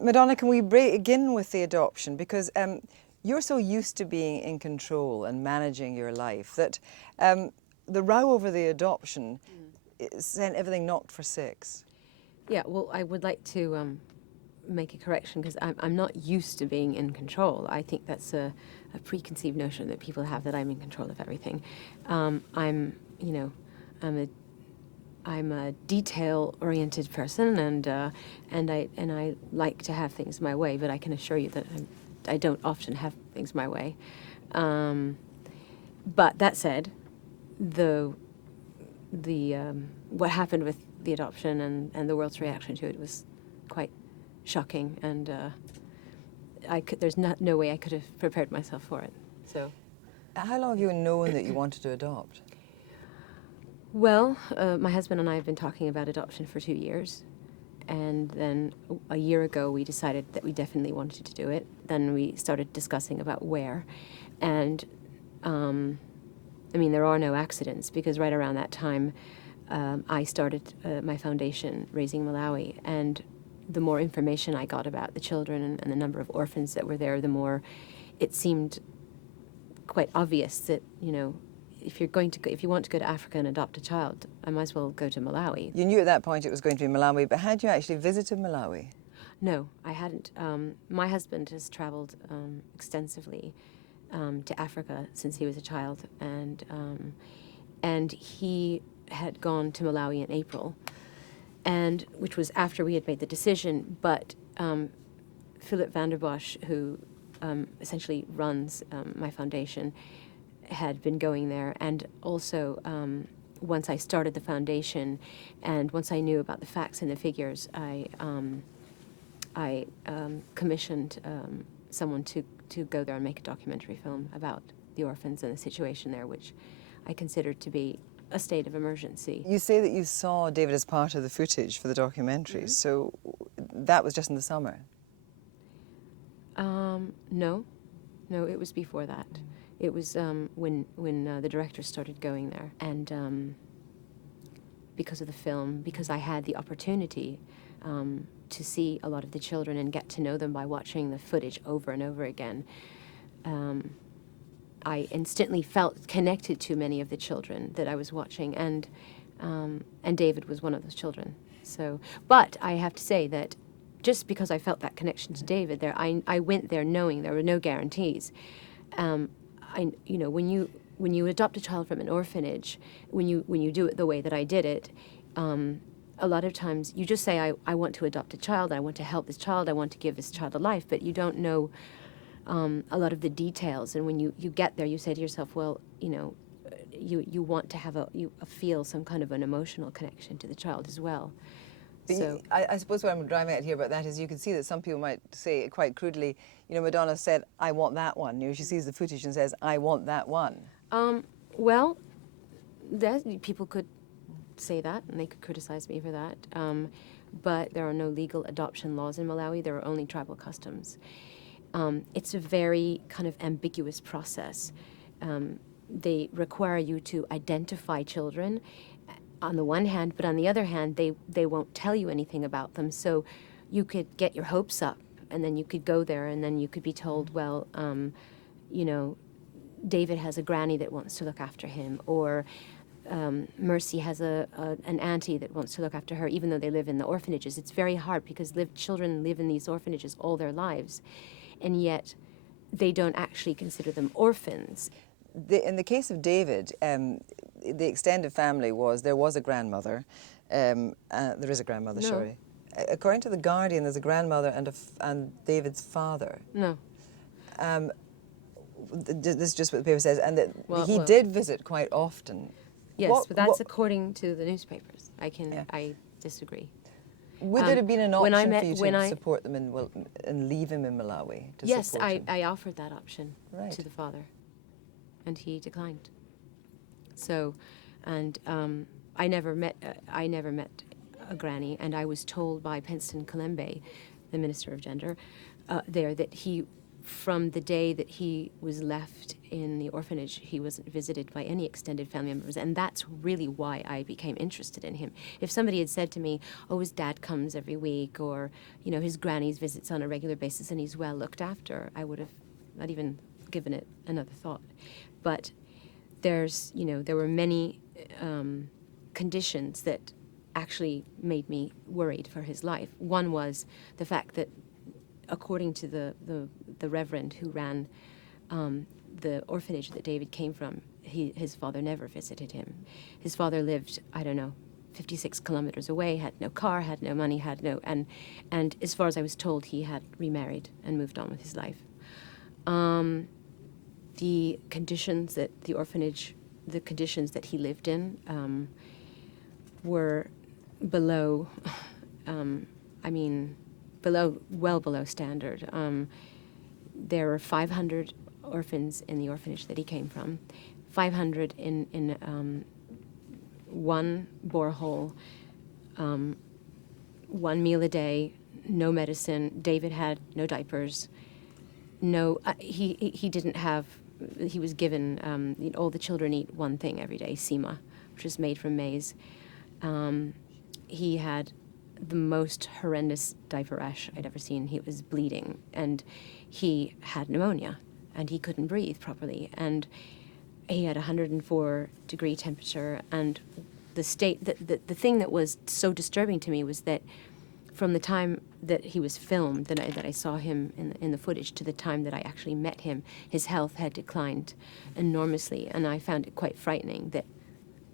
Madonna, can we begin with the adoption? Because you're so used to being in control and managing your life that the row over the adoption sent everything knocked for six. Yeah, well, I would like to make a correction because I'm not used to being in control. I think that's a preconceived notion that people have that I'm in control of everything. I'm a detail-oriented person, and I like to have things my way. But I can assure you that I don't often have things my way. But that said, what happened with the adoption and the world's reaction to it was quite shocking, and there's no way I could have prepared myself for it. So, how long have you known that you wanted to adopt? Well, my husband and I have been talking about adoption for 2 years, and then a year ago we decided that we definitely wanted to do it. Then we started discussing about where, and I mean, there are no accidents, because right around that time I started my foundation, Raising Malawi, and the more information I got about the children and the number of orphans that were there, the more it seemed quite obvious that, you know, if you want to go to Africa and adopt a child, I might as well go to Malawi. You knew at that point it was going to be Malawi, but had you actually visited Malawi? No, I hadn't. My husband has traveled extensively to Africa since he was a child, and he had gone to Malawi in April, and which was after we had made the decision. But Philip van der Bosch, who essentially runs my foundation, had been going there, and also once I started the foundation, and once I knew about the facts and the figures, I commissioned someone to go there and make a documentary film about the orphans and the situation there, which I considered to be a state of emergency. You say that you saw David as part of the footage for the documentary, so that was just in the summer? No, it was before that. It was when the director started going there, and because of the film, because I had the opportunity to see a lot of the children and get to know them by watching the footage over and over again, I instantly felt connected to many of the children that I was watching, and David was one of those children. So, but I have to say that just because I felt that connection to David there, I went there knowing there were no guarantees. When you adopt a child from an orphanage, when you do it the way that I did it, a lot of times you just say, I want to adopt a child, I want to help this child, I want to give this child a life, but you don't know a lot of the details. And when you get there, you say to yourself, well, you know, you want to have feel some kind of an emotional connection to the child as well. So I suppose what I'm driving at here about that is you can see that some people might say quite crudely, you know, Madonna said, I want that one. You know, she sees the footage and says, I want that one. Well, people could say that, and they could criticize me for that. But there are no legal adoption laws in Malawi. There are only tribal customs. It's a very kind of ambiguous process. They require you to identify children on the one hand, but on the other hand, they won't tell you anything about them. So you could get your hopes up, and then you could go there, and then you could be told, well, you know, David has a granny that wants to look after him, or Mercy has an auntie that wants to look after her, even though they live in the orphanages. It's very hard because children live in these orphanages all their lives, and yet they don't actually consider them orphans. In the case of David, the extended family there was a grandmother. There is a grandmother, No. sorry. According to The Guardian, there's a grandmother and David's father. No. This is just what the paper says, and that he Well, did visit quite often. Yes, but that's according to the newspapers. I disagree. Would there have been an option for you to I support them and leave him in Malawi? Yes, I offered that option to the father, and he declined. So, and I never met a granny, and I was told by Penston Kalembe, the Minister of Gender, there, that he from the day that he was left in the orphanage, he wasn't visited by any extended family members, and that's really why I became interested in him. If somebody had said to me, oh, his dad comes every week, or, you know, his granny's visits on a regular basis and he's well looked after, I would have not even given it another thought. But there were many conditions that actually made me worried for his life. One was the fact that, according to the reverend who ran the orphanage that David came from, his father never visited him. His father lived, 56 kilometers away, had no car, had no money, and as far as I was told, he had remarried and moved on with his life. The conditions that the conditions that he lived in were below, well below standard. There were 500 orphans in the orphanage that he came from, 500 in one borehole, 1 meal a day, no medicine. David had no diapers. He didn't have. He was given. All the children eat one thing every day, sema, which is made from maize. He had the most horrendous diaper rash I'd ever seen. He was bleeding, and he had pneumonia, and he couldn't breathe properly, and he had 104-degree temperature. And the thing that was so disturbing to me was that from the time that he was filmed, that I saw him in the footage, to the time that I actually met him, his health had declined enormously, and I found it quite frightening that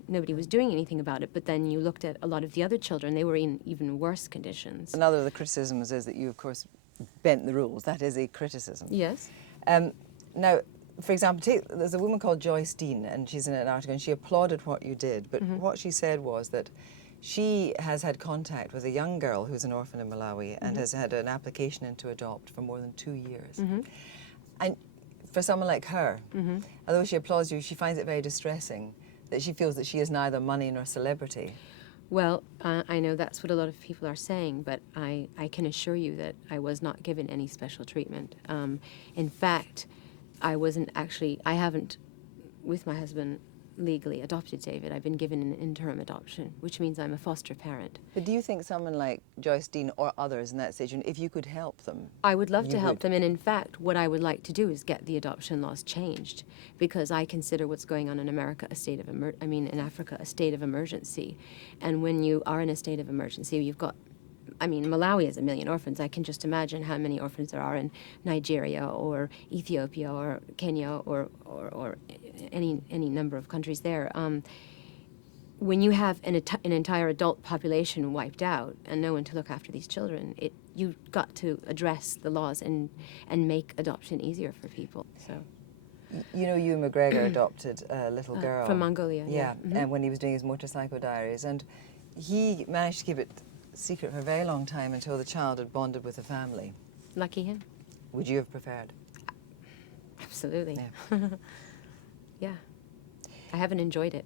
nobody was doing anything about it. But then you looked at a lot of the other children, they were in even worse conditions. Another of the criticisms is that you, of course, bent the rules. That is a criticism. Yes. Now, for example, there's a woman called Joyce Dean, and she's in an article, and she applauded what you did, but what she said was that she has had contact with a young girl who's an orphan in Malawi and has had an application in to adopt for more than 2 years. And for someone like her, although she applauds you, she finds it very distressing that she feels that she is neither money nor celebrity. Well, I know that's what a lot of people are saying, but I can assure you that I was not given any special treatment. In fact, I haven't, with my husband, legally adopted David. I've been given an interim adoption, which means I'm a foster parent. But do you think someone like Joyce Dean or others in that situation, if you could help them? I would love to help them, and in fact, what I would like to do is get the adoption laws changed, because I consider what's going on in America in Africa, a state of emergency. And when you are in a state of emergency, you've got, Malawi has 1 million orphans. I can just imagine how many orphans there are in Nigeria or Ethiopia or Kenya or any number of countries there. When you have an entire adult population wiped out and no one to look after these children, you've got to address the laws and make adoption easier for people. So, you know, Ewan McGregor adopted a little girl from Mongolia. Yeah, and when he was doing his motorcycle diaries, and he managed to keep it secret for a very long time until the child had bonded with the family. Lucky him. Would you have preferred? Absolutely. Yeah. Yeah. I haven't enjoyed it.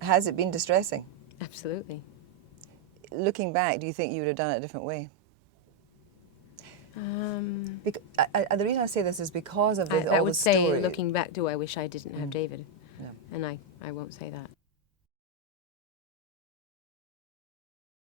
Has it been distressing? Absolutely. Looking back, do you think you would have done it a different way? The reason I say this is because of all the stories. I would say, looking back, do I wish I didn't have David? No. And I won't say that.